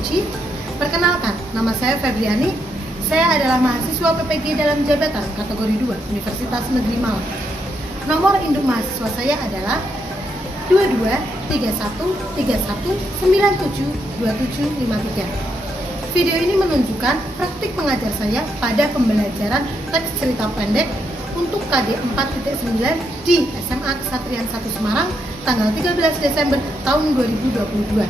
Suci. Perkenalkan, nama saya Febriani. Saya adalah mahasiswa PPG dalam jabatan kategori 2 Universitas Negeri Malang. Nomor induk mahasiswa saya adalah 223131972753. Video ini menunjukkan praktik mengajar saya pada pembelajaran teks cerita pendek untuk KD 4.9 di SMA Kesatrian 1 Semarang tanggal 13 Desember tahun 2022.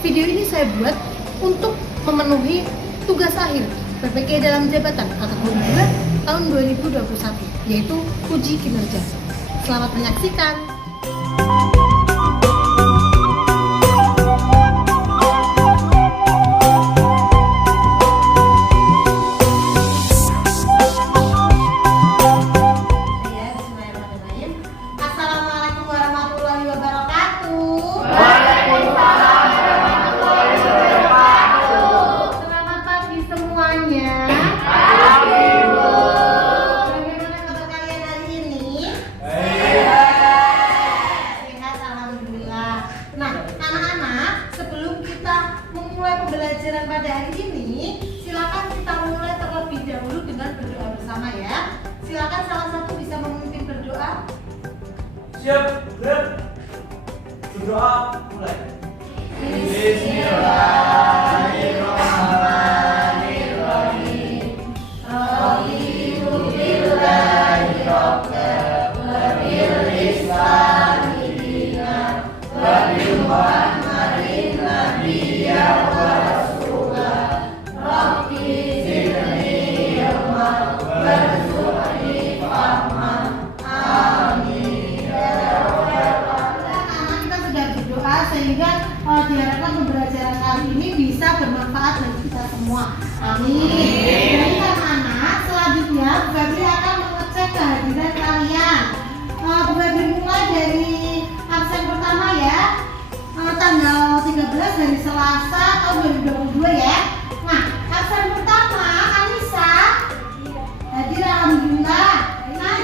Video ini saya buat untuk memenuhi tugas akhir PPG dalam jabatan kategori 2 tahun 2021, yaitu uji kinerja. Selamat menyaksikan. Assalamualaikum warahmatullahi wabarakatuh. Waalaikumsalam warahmatullahi wabarakatuh. Selamat pagi semuanya. Pagi, Bu. Bagaimana kabar kalian hari ini? Sehat, alhamdulillah. Nah, anak-anak, sebelum kita memulai pembelajaran pada hari ini, silakan kita mulai terlebih dahulu dengan berdoa bersama ya. Silakan salah satu bisa memimpin berdoa. Siap, Beb. Berdoa mulai. Bismillahirrahmanirrahim. Raditu billahi rabban wa bil islami dinan wa bi Muhammadin nabiyyan wa rasulah. Rabbi zidni ilman warzuqni fahman. Amin. Anak-anak kita sudah berdoa sehingga diharapkan pembelajaran kali ini bisa bermanfaat bagi kita semua. Amin. Jadi anak-anak, selanjutnya Bu Febri akan mengecek kehadiran kalian. Bu Febri mulai dari absen pertama ya, tanggal 13 hari Selasa tahun 2022 ya. Nah, absen pertama Anissa hadir, alhamdulillah. Nah,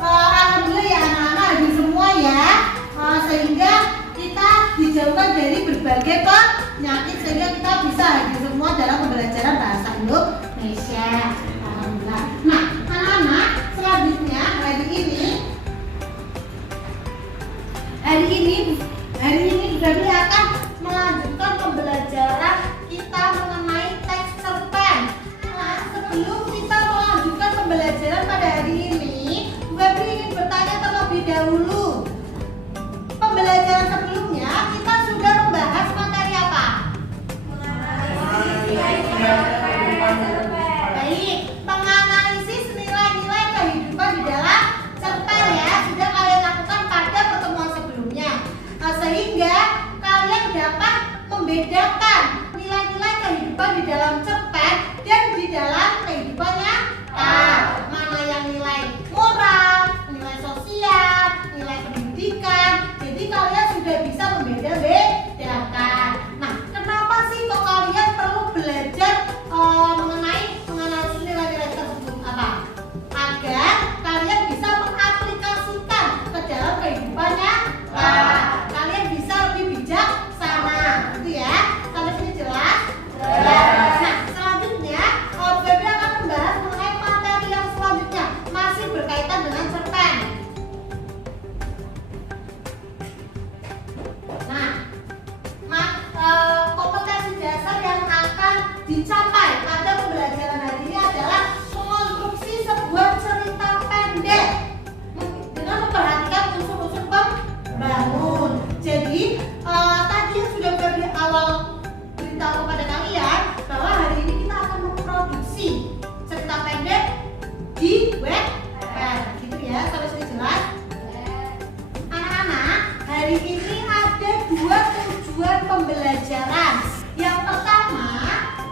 alhamdulillah ya anak-anak hadir semua ya, sehingga kita dijauhkan dari berbagai penyakit sehingga kita bisa hadir semua dalam pembelajaran bahasa Indonesia. Alhamdulillah. Nah, anak-anak, selanjutnya hari ini Febri akan melanjutkan pembelajaran kita mengenai teks cerpen. Nah, sebelum kita melanjutkan pembelajaran pada hari ini, Febri ingin bertanya terlebih dahulu. Pembelajaran sebelumnya kita sudah membahas materi apa? Baik, menganalisis nilai-nilai kehidupan di dalam cerpen ya, sudah kalian lakukan pada pertemuan sebelumnya. Sehingga kalian dapat membedakan nilai-nilai kehidupan di dalam cerpen dan di dalam kehidupan nyata. Mana yang nilai moral, nilai sosial, nilai pendidikan. Jadi kalian sudah bisa membedakan. Nah, kenapa sih kok kalian perlu belajar mengenai menganalisis nilai-nilai tersebut? Apa? Agar kalian bisa mengaplikasikan ke dalam kehidupannya. Kalian bisa lebih bijaksana, gitu ya. Sampai sini jelas? Jelas. Nah, selanjutnya Febri akan membahas mengenai materi yang selanjutnya, masih berkaitan dengan cerpen. Nah, kompetensi dasar yang akan dicapai pada pembelajaran hari ini adalah mengonstruksi sebuah cerita pendek dengan memperhatikan unsur-unsur pembangun. Jadi tadi yang sudah Febri awal beritahu kepada kalian bahwa hari ini kita akan memproduksi cerita pendek di Wattpad, gitu ya. Sampai sini jelas? Anak-anak, hari ini ada dua tujuan pembelajaran. Yang pertama,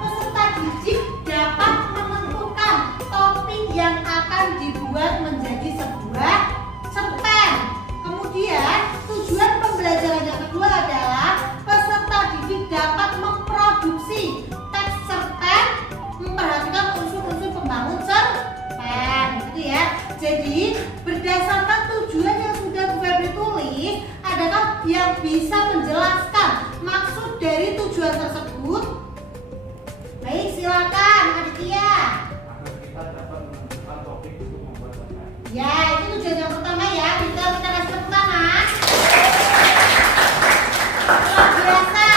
peserta didik dapat menentukan topik yang akan dibuat menjadi sebuah cerpen. Kemudian, tujuan pembelajaran yang kedua adalah peserta didik dapat memproduksi teks cerpen, memperhatikan unsur-unsur pembangun cerpen, gitu ya. Jadi, berdasarkan tujuan yang sudah Bu Febri tulis, adakah yang bisa menjelaskan maksud dari tujuan tersebut? Ya, itu tujuan yang pertama ya. Bisa kita kasih tepuk tangan. Luar biasa.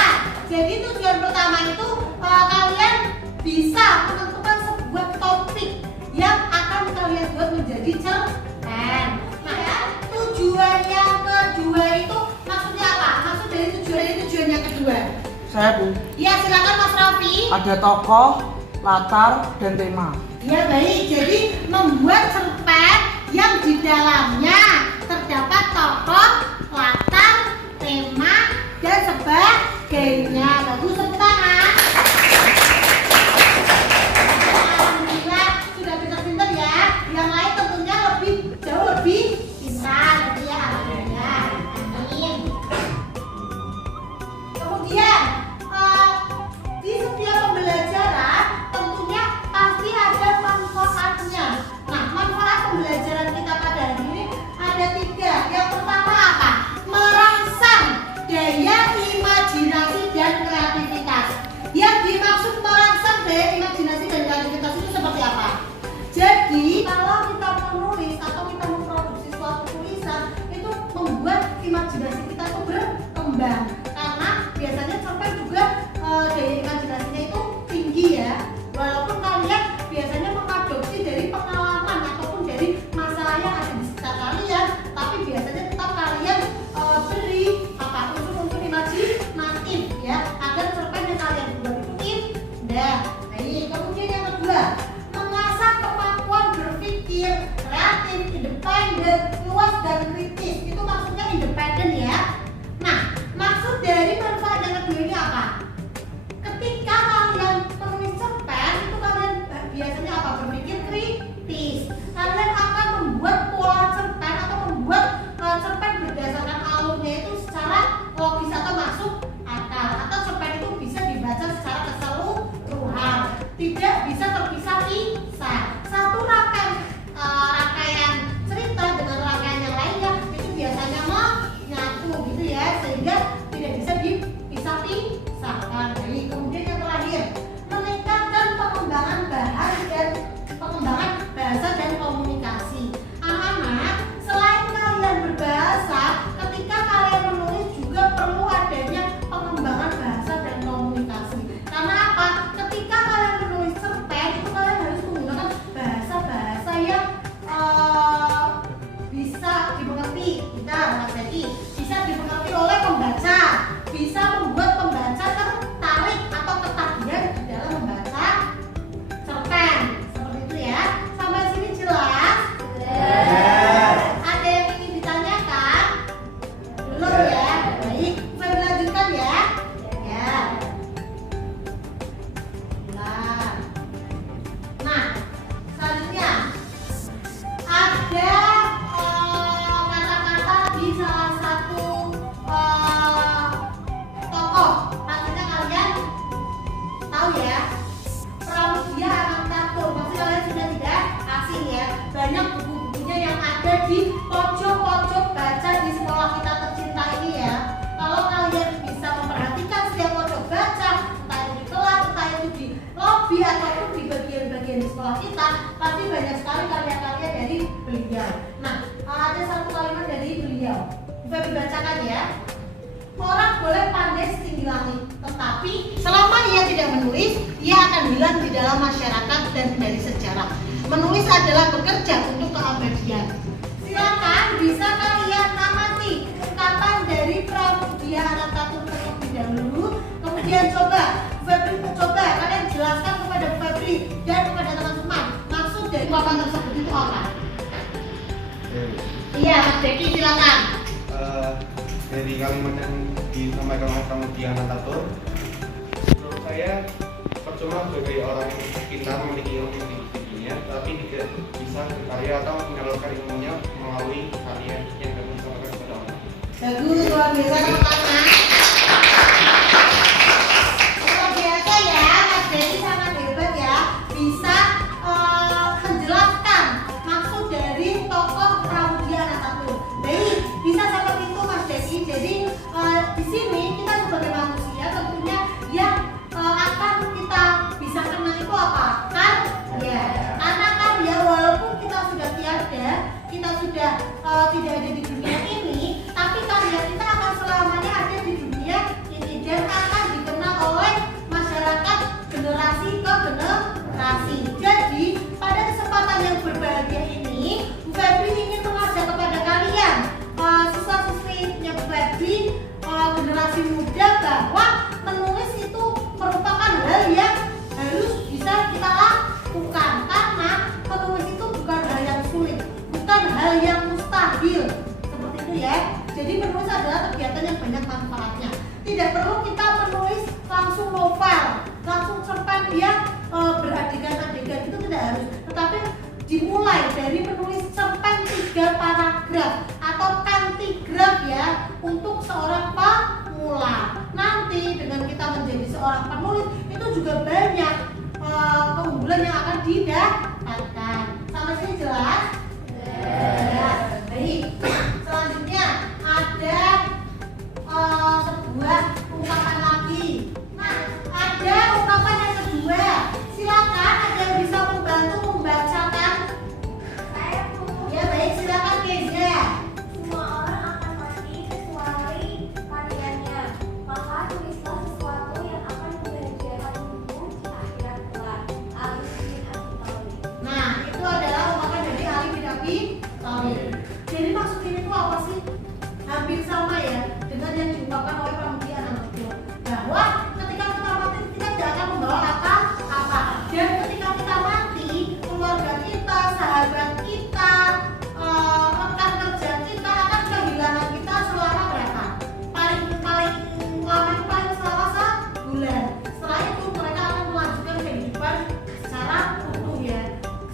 Jadi tujuan pertama itu kalian bisa menentukan sebuah topik yang akan kalian buat menjadi cerpen. Nah, ya, tujuan yang kedua itu maksudnya apa? Maksud dari tujuan yang kedua. Saya Bu. Ya, silakan Mas Raffi. Ada tokoh, latar, dan tema. Ya baik, jadi membuat cerpen yang di dalamnya terdapat tokoh, latar, tema, dan sebagainya. Bagus, tepuk tangan. Alhamdulillah sudah pintar-pintar ya. Yang lain tentunya jauh lebih pintar gitu ya. Alhamdulillah. Amin. Kemudian di setiap pembelajaran tentunya pasti ada manfaatnya. Nah, manfaat pembelajaran kita pada hari ini ada 3. Yang pertama apa? Merangsang daya imajinasi dan kreativitas. Yang dimaksud merangsang daya imajinasi dan kreativitas itu seperti apa? Jadi kalau kita menulis atau kita memproduksi suatu tulisan itu membuat imajinasi kita itu berkembang. Karena biasanya cerpen juga daya imajinasinya itu tinggi ya. Walaupun kalian biasanya mengadopsi dari pengalaman ataupun dari masalah yang ada di sekitar kalian, tapi biasanya tetap kalian beri unsur-unsur imajinatif ya agar cerpen yang kalian buat itu indah. Baik, kemudian yang kedua, mengasah kemampuan berpikir kreatif, independen, luas dan kritis. Itu maksudnya independen ya. Nah, maksud dari manfaat yang kedua ini apa? Ketika kalian menulis cerpen itu kalian biasanya apa? Berpikir kritis. Kalian akan membuat pola cerpen atau membuat cerpen berdasarkan alurnya itu secara logis atau masuk akal, atau cerpen itu bisa dibaca secara keseluruhan, tidak bisa terpisah-pisah. Satu rangkaian cerita dengan rangkaian yang lainnya itu biasanya menyatu gitu ya, sehingga tidak bisa dipisah-pisahkan. Jadi kemudian yang terakhir, meningkatkan pengembangan bahasa dan komunikasi. Anak-anak, selain kalian berbahasa, ketika kalian menulis juga perlu adanya pengembangan bahasa dan komunikasi. Karena apa? Ketika kalian menulis cerpen itu kalian harus menggunakan bahasa-bahasa yang bisa dimengerti. Bisa dimengerti oleh pembaca, bisa membuat pembaca tertarik atau ketagihan di dalam membaca cerpen. Seperti itu ya. Sampai sini jelas? Ada yang ingin ditanyakan? Belum ya? Baik, saya lanjutkan ya. Ya. Nah, selanjutnya ada kata-kata di salah satu tokoh. Pastinya kalian tahu ya, Pramudia Anantatur. Pasti kalian sudah tidak asing ya. Banyak buku-bukunya yang ada di pojok-pojok baca di sekolah kita tercinta ini ya. Kalau kalian bisa memperhatikan setiap pojok baca, entah itu di kelas, entah itu di lobi ataupun di bagian-bagian di sekolah kita, pasti banyak sekali karya-karya dari beliau. Nah, ada satu kalimat dari beliau. Bisa dibacakan ya. Orang boleh pandai setinggi langit, tetapi selama ia tidak menulis, ia akan hilang di dalam masyarakat dan dari sejarah. Menulis adalah bekerja untuk keabadian. Silakan bisa kalian amati ungkapan dari Pramudia Anantatur terlebih dahulu. Kemudian Febri coba kalian jelaskan kepada Febri dan kepada teman-teman maksud dari ungkapan tersebut itu apa? Iya, Mas Beki silakan. Dari kalimat yang disampaikan oleh Pramudia Anantatur, menurut saya percuma sebagai orang yang pintar memiliki ilmu di dunia, tapi tidak bisa berkarya atau menyalurkan ilmunya melalui karya yang dapat disampaikan kepada orang. Bagus, luar biasa teman-teman. Luar biasa ya, Mas Beki sangat hebat ya, bisa menjelaskan maksud dari tokoh Pramudia Anantatur. Baik, bisa seperti itu Mas Beki. Jadi di sini kita sebagai manusia tentunya yang akan kita bisa kenal itu apa? Karya. Karena karya walaupun kita sudah tiada, saja bahwa menulis itu merupakan hal yang harus bisa kita lakukan, karena menulis itu bukan hal yang sulit, bukan hal yang mustahil, seperti itu ya. Jadi menulis adalah kegiatan yang banyak manfaatnya. Tidak perlu kita menulis langsung novel, langsung cerpen yang beradegan-adegan, itu tidak harus, tetapi dimulai dari menulis cerpen 3 paragraf atau pentigraf ya, untuk seorang pemula. Nanti dengan kita menjadi seorang penulis itu juga banyak keunggulan yang akan didapatkan. Sampai sini jelas? Jelas. Baik. Selanjutnya ada sebuah ungkapan lagi. Nah, ada ungkapan yang kedua. Silakan, ada yang bisa membantu membacakan? Saya Bu. Ya baik, silakan Keza. Semua orang akan mati kecuali kaliannya. Maka tulislah sesuatu yang akan membahagiakanmu di akhirat kelak. Ali bin Abi Thalib. Nah, itu adalah ungkapan dari Ali bin Abi Thalib. Jadi maksud ini tuh apa sih? Hampir sama ya dengan yang diungkapkan oleh pemuda anak kecil, bahwa ketika kita mati kita tidak akan membawa apa-apa, dan ketika kita mati keluarga kita, sahabat kita, rekan kerja kita akan kehilangan kita selama berapa? Paling lama itu paling selama sebulan. Setelah itu mereka akan melanjutkan kehidupan secara utuh ya,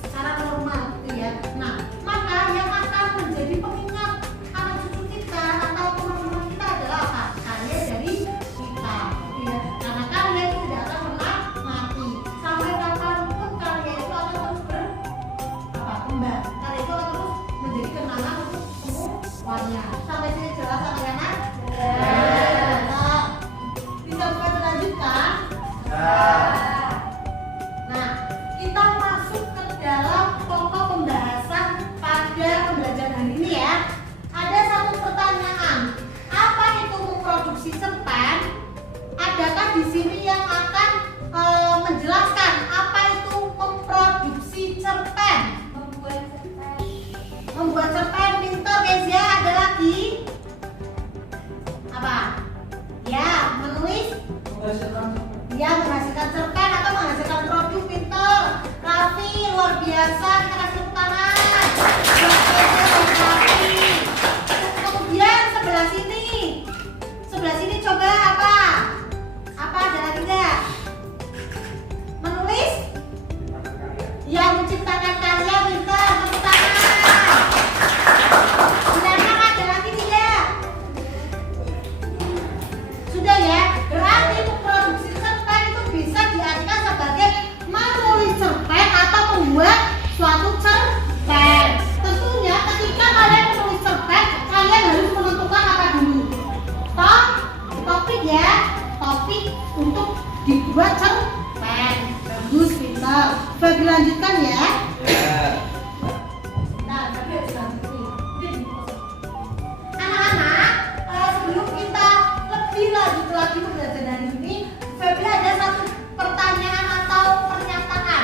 secara normal gitu ya. Nah, maka yang akan menjadi pengingat anak cucu kita atau teman-teman kita adalah apa? Karya dari kita gitu ya. Karena karya itu tidak akan pernah mati. Sampai kapanpun karya itu akan terus berkembang. Karya itu akan terus menjadi kenangan untuk semuanya. Sampai sini jelas anak-anak? Nah, bisa bukan dilanjutkan? Nah, kita masuk ke dalam pokok pembahasan pada pembelajaran hari ini ya. Ada satu pertanyaan. Apa itu memproduksi cerpen? Adakah di sini yang akan menjelaskan apa itu memproduksi cerpen? Membuat cerpen. Membuat cerpen, pintar Kezia. Ada lagi? Apa? Ya, menulis. Ya, menghasilkan cerpen atau menghasilkan produk, pintar. Raffi, luar biasa, kita kasih tepuk tangan. Raffi. Kemudian sebelah sini coba apa? Apa ada lagi enggak? Menulis? Ya, menciptakan karya, pintar, tepuk tangan. Silakan, ada lagi tidak? Sudah ya, berarti memproduksi cerpen itu bisa diartikan sebagai menulis cerpen atau membuat suatu cerpen. Tentunya ketika kalian menulis cerpen, kalian harus menentukan apa dulu? Topik ya, topik untuk dibuat cerpen. Bagus, pintar. Bagi lanjutkan ya. Nah, tapi harus lanjutin. Anak-anak, sebelum kita lebih lanjut lagi pembelajaran hari ini, Febi ada satu pertanyaan atau pernyataan.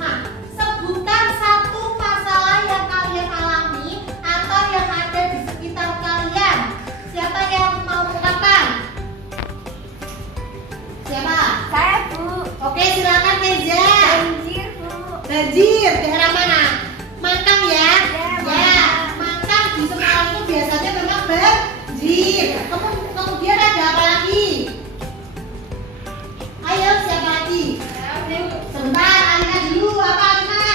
Nah, sebutkan satu masalah yang kalian alami atau yang ada di sekitar kalian. Siapa yang mau mengungkapkan? Siapa? Saya Bu. Oke, silakan Keza. Banjir Bu. Banjir, daerah mana? Makang ya? Ya, Makang di Semarang itu biasanya memang banjir. Kemudian ada apa lagi? Ayo, siapa lagi? Sebentar, Alina dulu. Apa Alina?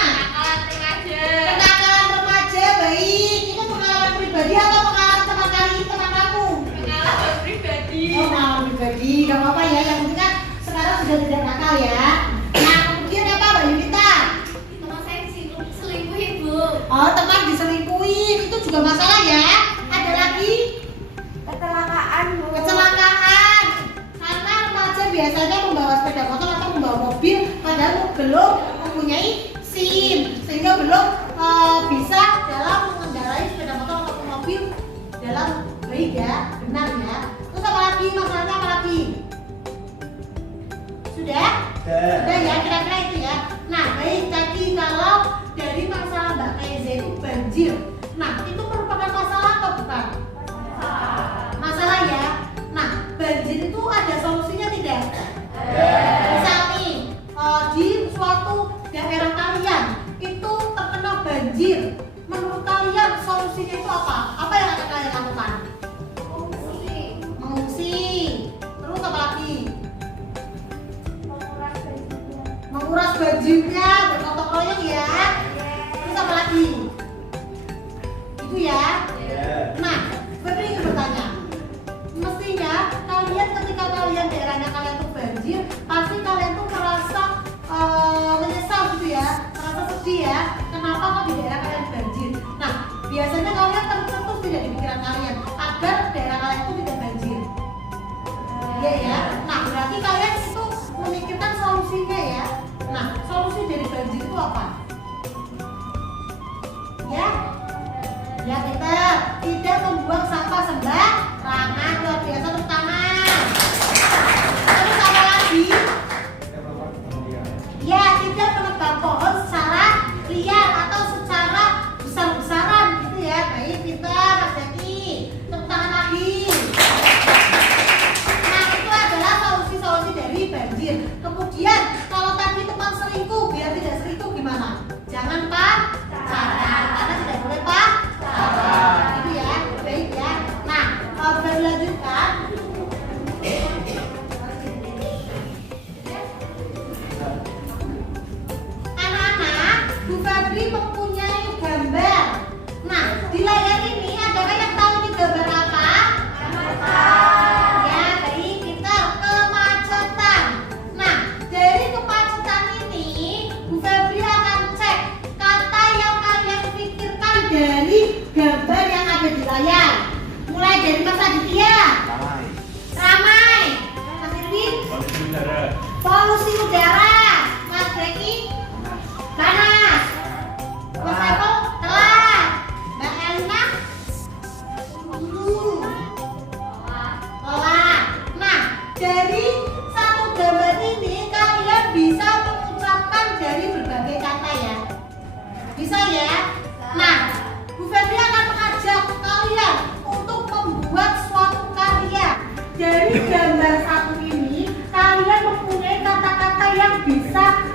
Kenakalan remaja, baik. Itu pengalaman pribadi atau pengalaman teman kamu? Oh, pengalaman pribadi. Gak apa-apa ya, yang penting kan sekarang sudah tidak nakal ya. Nah, kemudian apa Mbak Yunita? Teman saya diselingkuhi Bu. Oh, teman diselingkuhin, itu juga masalah ya. Ada lagi? Kecelakaan Bu. Kecelakaan. Karena remaja biasanya membawa sepeda motor atau membawa mobil padahal belum mempunyai SIM, sehingga belum bisa dalam mengendarai sepeda motor atau mobil dalam baik ya, benar ya. Terus apa lagi? Masalahnya apa lagi? Sudah? Sudah ya, kira-kira itu ya. Nah, baik, tadi kalau dari masalah Mbak Keza itu banjir. Nah, itu merupakan masalah atau bukan? Masalah ya. Nah, banjir itu banjir. Menurut kalian solusinya itu apa? Apa yang akan kalian lakukan? Mengungsi. Terus apa lagi? Menguras banjirnya, bergotong royong ya. Terus apa lagi? Itu ya. Nah, Febri ingin bertanya. Mestinya kalian ketika kalian daerahnya kalian tuh banjir, pasti kalian tuh merasa menyesal gitu ya, merasa sedih ya. Kenapa kok di daerah kalian banjir? Nah, biasanya kalian tercetus tidak di pikiran kalian agar daerah kalian itu tidak banjir. Iya ya. Nah, berarti kalian itu memikirkan solusinya ya. Nah, solusi dari banjir itu apa? Ya, ya kita tidak membuang sampah sembarangan, luar biasa terutama. Terus apa lagi? Ya, tidak menebang pohon secara liar atau secara besar-besaran gitu ya. Baik, pintar, Mas Zaki. Tepuk tangan lagi. Nah, itu adalah solusi-solusi dari banjir. Kemudian, kalau tadi teman selingkuh, biar tidak selingkuh gimana? Jangan pacaran, karena tidak boleh pacaran. Itu ya, baik ya. Nah, kalau berlanjutkan. Anak-anak, Bu Febri mempunyai gambar. Nah, di layar ini adakah yang tahu ini gambar apa? Ya, baik, kita kemacetan. Nah, dari kemacetan ini, Bu Febri akan cek kata yang kalian pikirkan dari gambar yang ada di layar. Mulai dari Mas Aditya. Ramai. Mas Irwin. Polusi udara. Mas Reki. Panas. Mas Eko. Telat. Mbak Elina. Telat. Nah, dari satu gambar ini kalian bisa mengucapkan dari berbagai kata ya. Bisa ya? Nah, Bu Febri akan mengajak kalian untuk membuat suatu karya. Dari gambar satu ini, kalian mempunyai kata-kata yang bisa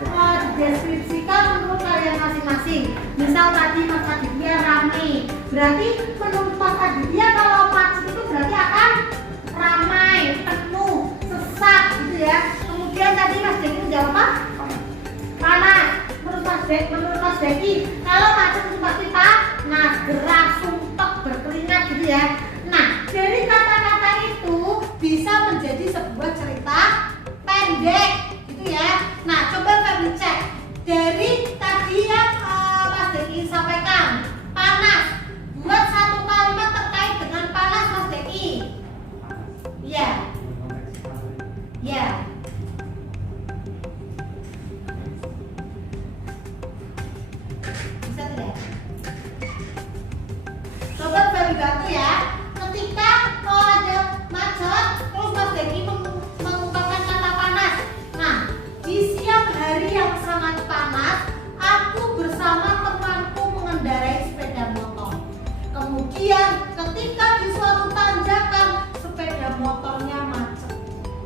dideskripsikan menurut kalian masing-masing. Misal tadi Mas Aditya ramai. Berarti menurut Mas Aditya kalau macet itu berarti akan ramai, penuh, sesak gitu ya. Kemudian tadi Mas Deki jawab apa? Panas. Menurut Mas Deki, kalau macet itu pasti panas, gerah, sumpek, berkeringat gitu ya. Nah, dari kata-kata itu bisa menjadi sebuah cerita pendek gitu ya. Nah, coba kalian cek dari tadi yang Mas Deki sampaikan, panas. Buat satu kalimat terkait dengan panas, Mas Deki. Iya. Iya. Bisa tidak? Coba bagi bantu ya. Ketika kalau ada macet, terus Mas Deki mengungkapkan kata panas. Nah, di siang hari yang sangat panas, aku bersama temanku mengendarai sepeda motor. Kemudian ketika di suatu tanjakan, sepeda motornya macet.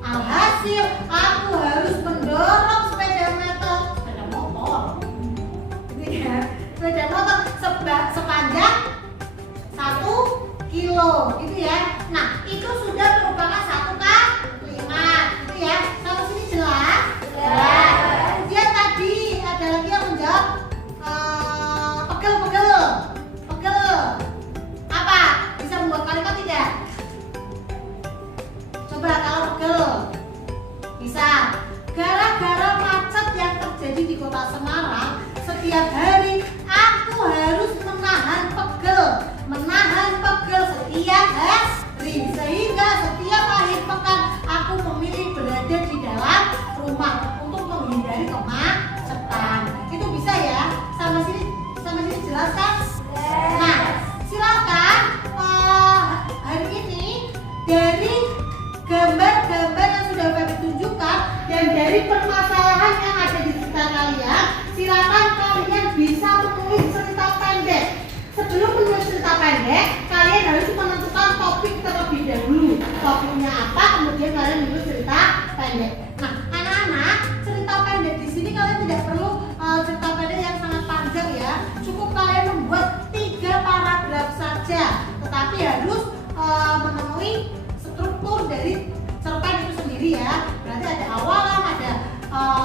Alhasil, aku harus mendorong sepeda motor. Sepeda motor sepanjang 1 kilo gitu ya. Nah, itu sudah merupakan satu kalimat gitu ya. Sampai sini jelas? Jelas. Kemudian tadi ada lagi yang menjawab pegel. Apa? Bisa membuat kalimat tidak? Coba kalau pegel. Bisa. Gara-gara macet yang terjadi di Kota Semarang, setiap hari aku harus menahan pegel setiap hari, sehingga setiap akhir pekan aku memilih berada di dalam rumah untuk menghindari kemacetan. Itu bisa ya? Sama sini jelas kan? Nah, silakan hari ini dari gambar-gambar yang sudah kami tunjukkan dan dari permasalahan yang ada di sekitar kalian, silakan kalian bisa menulis cerita pendek. Sebelum menulis cerita pendek, kalian harus menentukan topik terlebih dahulu. Topiknya apa, kemudian kalian menulis cerita pendek. Nah, anak-anak, cerita pendek di sini kalian tidak perlu cerita pendek yang sangat panjang ya. Cukup kalian tetapi harus memenuhi struktur dari cerpen itu sendiri ya. Berarti ada awalan, ada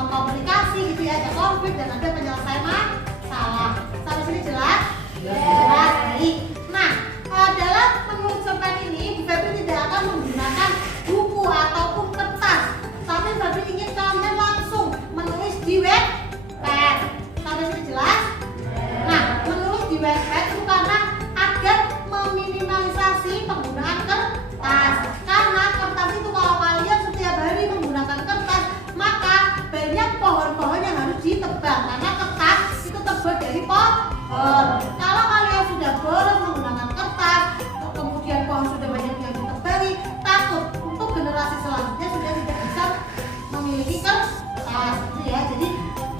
komunikasi gitu ya, ada konflik dan ada penyelesaian masalah. Sampai sini jelas? Jelas, baik. Nah, dalam menurut cerpen ini Bu Febri tidak akan menggunakan buku ataupun kertas, tapi Febri ingin kalian langsung menulis di webpad. Sampai sini jelas? Nah, menulis di webpad itu karena agar meminimalisasi penggunaan kertas. Karena kertas itu kalau kalian setiap hari menggunakan kertas, maka banyak pohon-pohon yang harus ditebang karena kertas itu terbuat dari pohon. Kalau kalian sudah boros menggunakan kertas, kemudian pohon sudah banyak yang ditebangi, takut untuk generasi selanjutnya sudah tidak bisa memiliki kertas, gitu ya. Jadi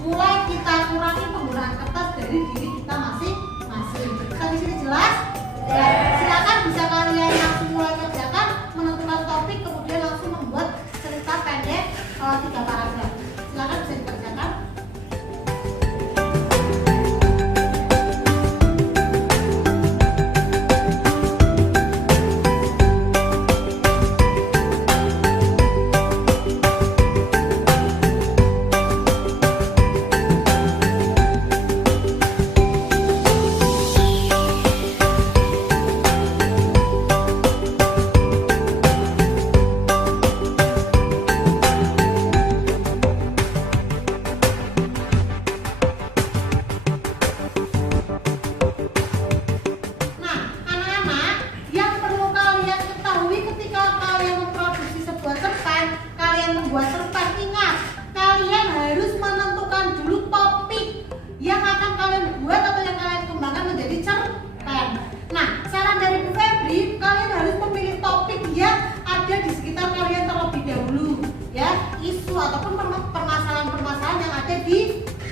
mulai kita kurangi penggunaan kertas dari diri kita masing-masing. Sampai sini jelas? Ya, silakan bisa kalian langsung mulai kerjakan, menentukan topik, kemudian langsung membuat cerita pendek 3 paragraf. Silakan bisa dikerjakan. Membuat cerpen, ingat kalian harus menentukan dulu topik yang akan kalian buat atau yang kalian kembangkan menjadi cerpen. Nah, saran dari Bu Febri, kalian harus memilih topik yang ada di sekitar kalian terlebih dahulu, ya, isu ataupun permasalahan-permasalahan yang ada di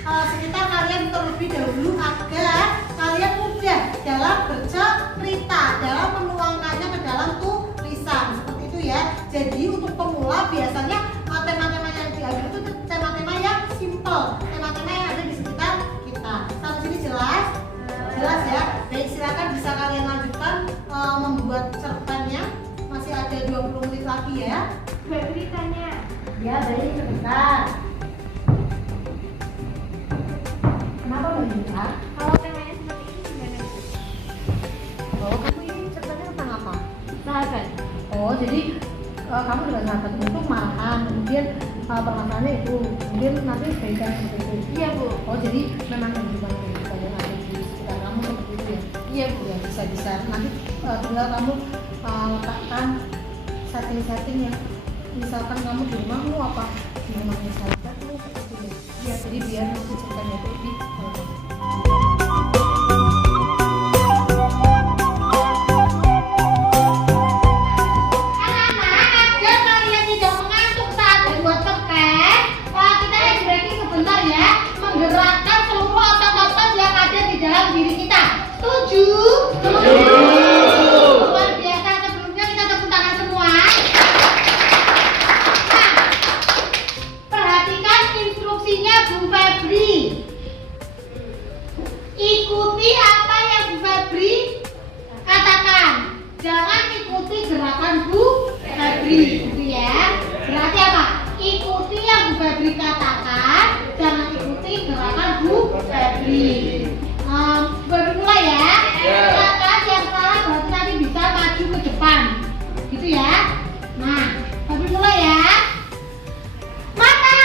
sekitar kalian terlebih dahulu agar kalian mudah dalam bercerita, dalam menuangkannya ke dalam tulisan seperti itu ya. Jadi untuk pemula biasanya tema-tema yang diambil itu tema-tema yang simple, tema-tema yang ada di sekitar kita. Sampai sini jelas? Jelas ya? Baik, silakan bisa kalian lanjutkan membuat cerpennya. Masih ada 20 menit lagi ya. Febri tanya. Ya, baik, sebentar. Kenapa Mbak Yura? Kalau temanya seperti ini gimana? Oh, kamu ini cerpennya tentang apa? Sahabat. Oh, jadi kamu dengan sahabat untuk malahan, kemudian permasalahannya itu, kemudian nanti baikan seperti itu. Iya Bu. Oh, jadi memang kehidupan yang ada di sekitar kamu seperti itu ya? Iya Bu. Ya, bisa. Nanti tinggal kamu letakkan setting-setting ya. Misalkan kamu di rumahmu apa di rumahnya sahabatmu seperti itu ya. Iya, jadi biar nanti ceritanya itu lebih diri kita. Setuju? Luar biasa, sebelumnya kita tepuk tangan semua. Nah, perhatikan instruksinya Bu Febri. Ikuti apa yang Bu Febri katakan. Jangan ikuti gerakan Bu Febri, gitu ya. Berarti apa? Ikuti yang Bu Febri katakan, jangan ikuti gerakan Bu Febri. Baru mulai ya. Silakan yang salah berarti nanti bisa maju ke depan, gitu ya. Nah, baru mulai ya. Mata.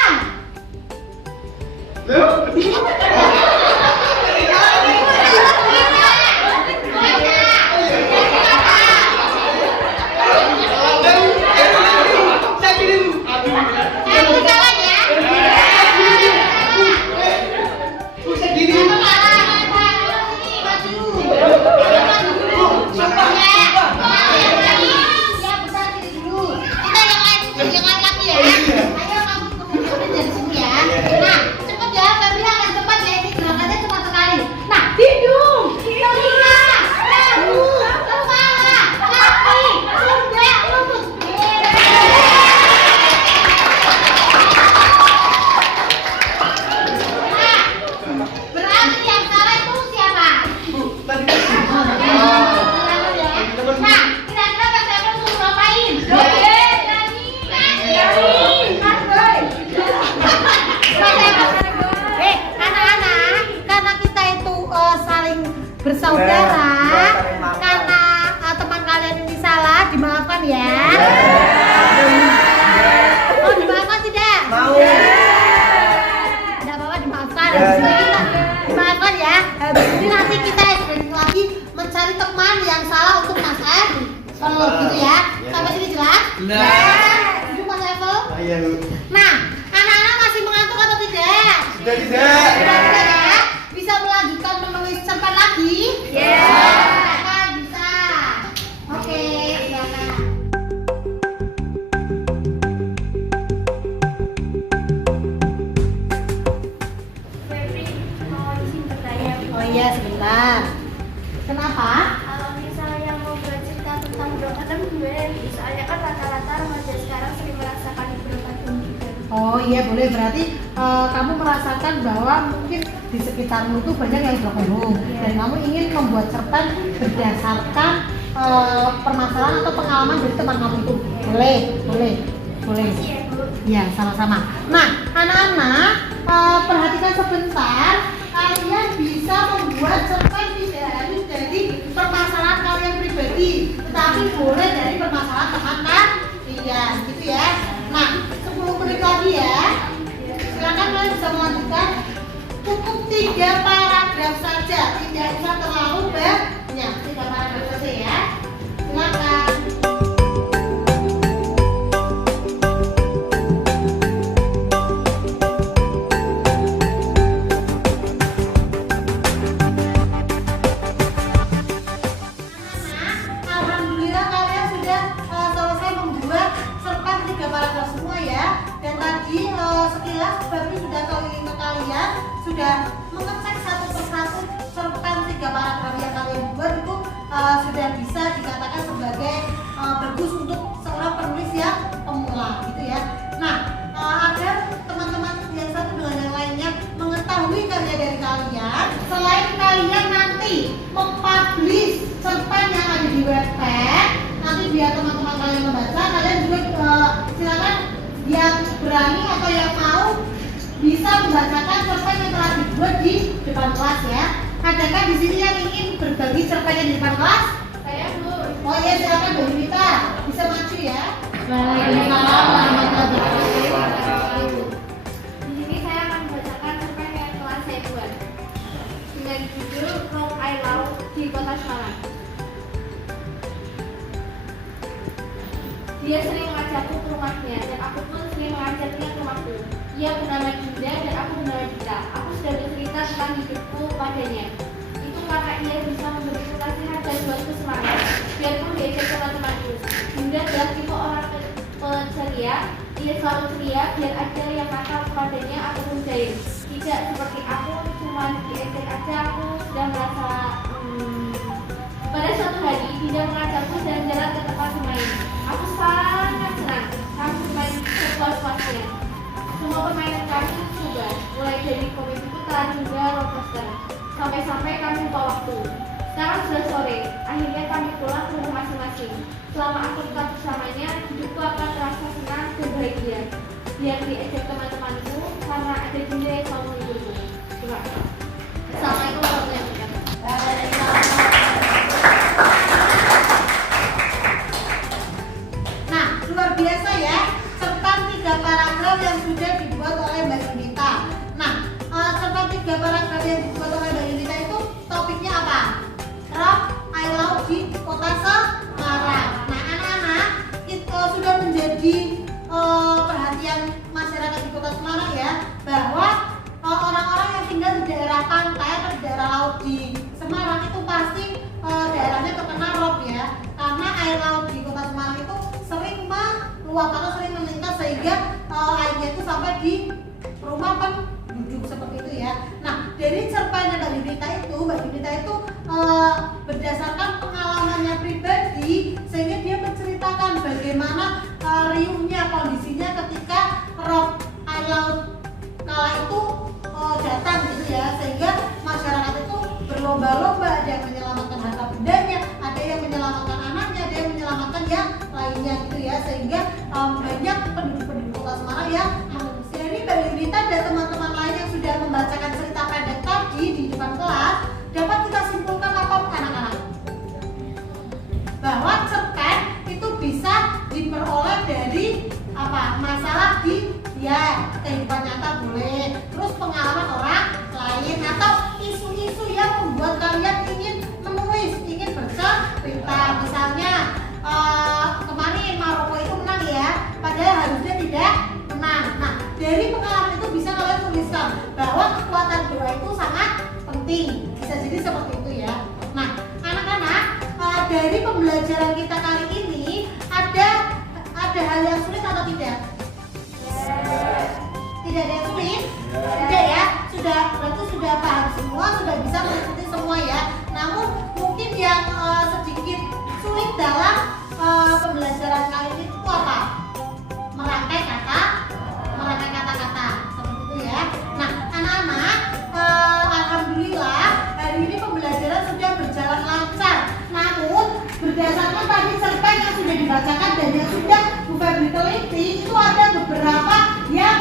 bersaudara karena teman kalian ini salah, dimaafkan ya. Oh, dimaafkan tidak? Mau. Tidak apa-apa, dimaafkan. Dimaafkan ya. Jadi nanti kita lagi mencari teman yang salah untuk Mas Adi. Oh, gitu ya. Sampai sini jelas? Itu Mas Evel. Iya, Bu. Nah, anak-anak masih mengantuk atau tidak? Sudah tidak. Sudah ya? Bisa melanjutkan menulis cerpen lagi? Kan bisa. Oke, silakan. Febri mau izin bertanya. Oh iya, sebentar. Kenapa? Kalau misalnya mau bercerita tentang berobat gimana nih? Soalnya kan rata-rata remaja sekarang sering merasakan berobat juga. Oh iya, boleh. Berarti kamu merasakan bahwa mungkin di sekitarmu itu banyak yang berkeluh dan kamu ingin membuat cerpen berdasarkan permasalahan atau pengalaman dari teman kamu itu. Boleh. Iya, Bu. Ya, sama-sama. Nah, anak-anak, perhatikan sebentar. Kalian bisa membuat cerpen tidak harus dari permasalahan kalian pribadi, tetapi boleh dari permasalahan teman kalian, gitu ya. Nah, 10 menit lagi ya. Silakan kalian bisa melanjutkan. Cukup 3 paragraf saja, tidak usah terlalu banyak. 3 paragraf saja ya. Silakan. Alhamdulillah kalian sudah selesai membuat cerpen 3 paragraf semua ya. Dan tadi sekilas Febri sudah keliling ke kalian, sudah mengecek satu persatu cerpen 3 paragraf yang kalian buat itu sudah bisa dikatakan sebagai bagus untuk seorang penulis yang pemula gitu ya. Nah, agar teman-teman yang satu dengan yang lainnya mengetahui karya dari kalian, selain kalian nanti mempublish cerpen yang ada di Wattpad, nanti biar teman-teman kalian membaca, kalian juga silakan yang berani atau yang mau bisa membacakan cerpen yang telah dibuat di depan kelas ya. Adakah di sini yang ingin berbagi cerpennya di depan kelas? Saya, Bu. Oh iya, silakan Bu Yunita, bisa maju ya. Waalaikumsalam warahmatullahi wabarakatuh. Di sini saya akan membacakan cerpen yang telah saya buat dengan judul Rob I Love di Kota Semarang. Dia sering mengajakku ke rumahnya dan aku pun sering mengajaknya ke rumahku. Ia bernama Dinda dan aku bernama Dita. Aku sudah bercerita tentang hidupku padanya. Itu karena ia bisa memberiku nasihat dan buatku semangat. Biarpun diajak teman-temanku. Dinda adalah tipe orang ceria. Ia selalu ceria, biar ada yang nakal kepadanya ataupun jahil. Tidak seperti aku, cuma diajak aja aku sudah merasa. Pada suatu hari, Dinda mengajakku jalan-jalan ke tempat bermain. Aku sangat senang. Kami bermain sepuas-puasnya. Semua permainan kami coba, mulai dari komedi putar hingga roller coaster. Sampai-sampai kami lupa waktu. Sekarang sudah sore, akhirnya kami pulang ke rumah masing-masing. Selama aku tetap bersamanya, hidupku akan terasa senang dan bahagia. Biar diajak teman-temanku, karena ada Dinda yang selalu menghiburku. Terima kasih. Assalamualaikum warahmatullahi wabarakatuh. Nah, luar biasa ya, cerpen 3 paragraf yang sudah dibuat oleh Mbak Yunita. Nah, cerpen 3 paragraf yang dibuat oleh Mbak Yunita itu topiknya apa? Rob I Love di Kota Semarang. Nah, anak-anak itu sudah menjadi perhatian masyarakat di Kota Semarang ya, bahwa orang-orang yang tinggal di daerah pantai atau di daerah laut di Semarang itu pasti daerahnya terkena rob ya, karena air laut di Kota Semarang itu sering meluap atau sering meningkat sehingga airnya itu sampai di rumah penduduk seperti itu ya. Nah, dari cerpennya Mbak Yunita itu berdasarkan pengalamannya pribadi sehingga dia menceritakan bagaimana riuhnya kondisinya ketika rob air laut kala itu datang gitu ya, sehingga masyarakat itu berlomba-lomba, ada yang menyelamatkan harta bendanya, ada yang menyelamatkan anaknya, ada yang menyelamatkan yang lainnya gitu ya, sehingga banyak penduduk-penduduk Kota Semarang yang mengungsi. Dari Mbak Yunita dan teman-teman lain yang sudah membacakan cerita pendek tadi di depan kelas, dapat kita simpulkan kehidupan nyata boleh, terus pengalaman orang lain atau isu-isu yang membuat kalian ingin menulis, ingin bercerita. Misalnya kemarin Maroko itu menang ya, padahal harusnya tidak menang. Nah, dari pengalaman itu bisa kalian tuliskan bahwa kekuatan doa itu sangat penting. Bisa jadi seperti itu ya. Nah, anak-anak, dari pembelajaran kita kali ini ada hal yang sulit atau tidak? Tidak ada yang sulit? Tidak ya? Berarti sudah paham semua, sudah bisa mengikuti semua ya. Namun mungkin yang sedikit sulit dalam pembelajaran kali ini itu apa? Merangkai kata-kata seperti itu ya. Nah, anak-anak, alhamdulillah hari ini pembelajaran sudah berjalan lancar. Namun berdasarkan tadi cerpen yang sudah dibacakan dan yang sudah Bu Febri teliti, itu ada beberapa yang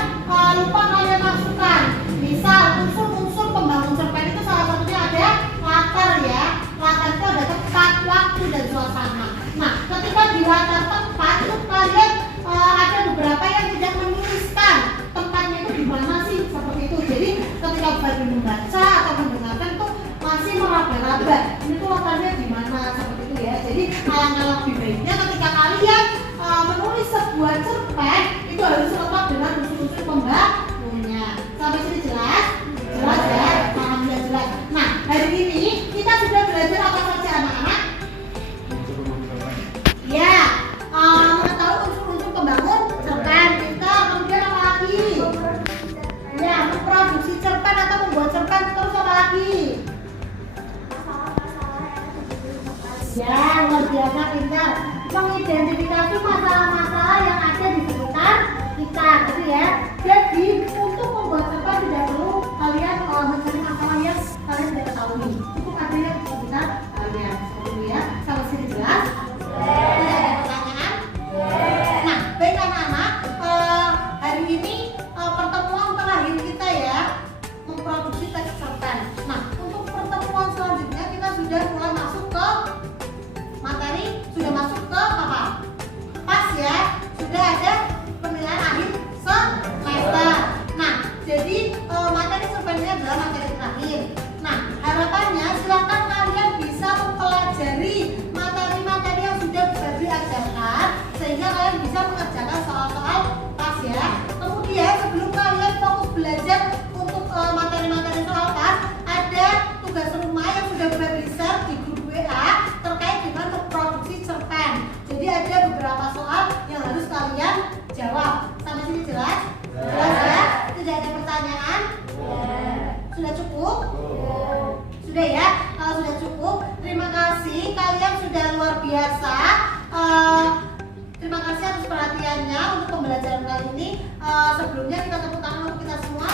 lupa kalian masukkan. Misal unsur-unsur pembangun cerpen itu salah satunya ada latar ya. Latar itu ada tempat, waktu, dan suasana. Nah, ketika di latar tempat itu kalian ada beberapa yang tidak menuliskan tempatnya itu di mana sih, seperti itu. Jadi ketika baru membaca atau mendengarkan tuh masih meraba-raba. Ini tuh latarnya di mana, seperti itu ya. Jadi alangkah lebih baiknya ketika kalian menulis sebuah cerpen itu harus lengkap dengan unsur-unsur pembangunnya. Sampai sini jelas? Jelas ya? Alhamdulillah jelas. Nah, hari ini kita sudah belajar apa saja anak-anak? Ya, mengetahui unsur-unsur pembangun cerpen. Kita kemudian apa lagi? Ya, memproduksi cerpen atau membuat cerpen, terus apa lagi? Ya, luar biasa pintar. Mengidentifikasi masalah-masalah yang ada di sekitar kita, gitu ya. Jadi untuk membuat cerpen tidak perlu kalian mencari masalah yang kalian tidak ketahui. Cukup ada yang di sekitar kalian, seperti itu ya. Sampai sini jelas? Tidak ada pertanyaan? Nah, baik anak-anak, hari ini pertemuan terakhir kita ya, memproduksi teks cerpen. Nah, untuk pertemuan selanjutnya kita sudah mulai masuk ke materi, sudah masuk ke apa? Pas ya, sudah ada penilaian akhir semester. Nah, jadi materi cerpen ini adalah materi terakhir. Nah, harapannya silakan kalian bisa mempelajari materi-materi yang sudah bisa diajarkan sehingga kalian bisa mengerjakan soal-soal pas ya. Kemudian sebelum kalian fokus belajar untuk materi-materi soal pas, ada tugas rumah yang sudah bisa di grup WA terkait dengan memproduksi cerpen. Jadi ada beberapa soal yang harus kalian jawab. Sampai sini jelas? Jelas ya? Tidak ada pertanyaan? Sudah cukup? Sudah ya? Kalau sudah cukup, terima kasih. Kalian sudah luar biasa. Terima kasih atas perhatiannya untuk pembelajaran kali ini. Sebelumnya kita tepuk tangan untuk kita semua.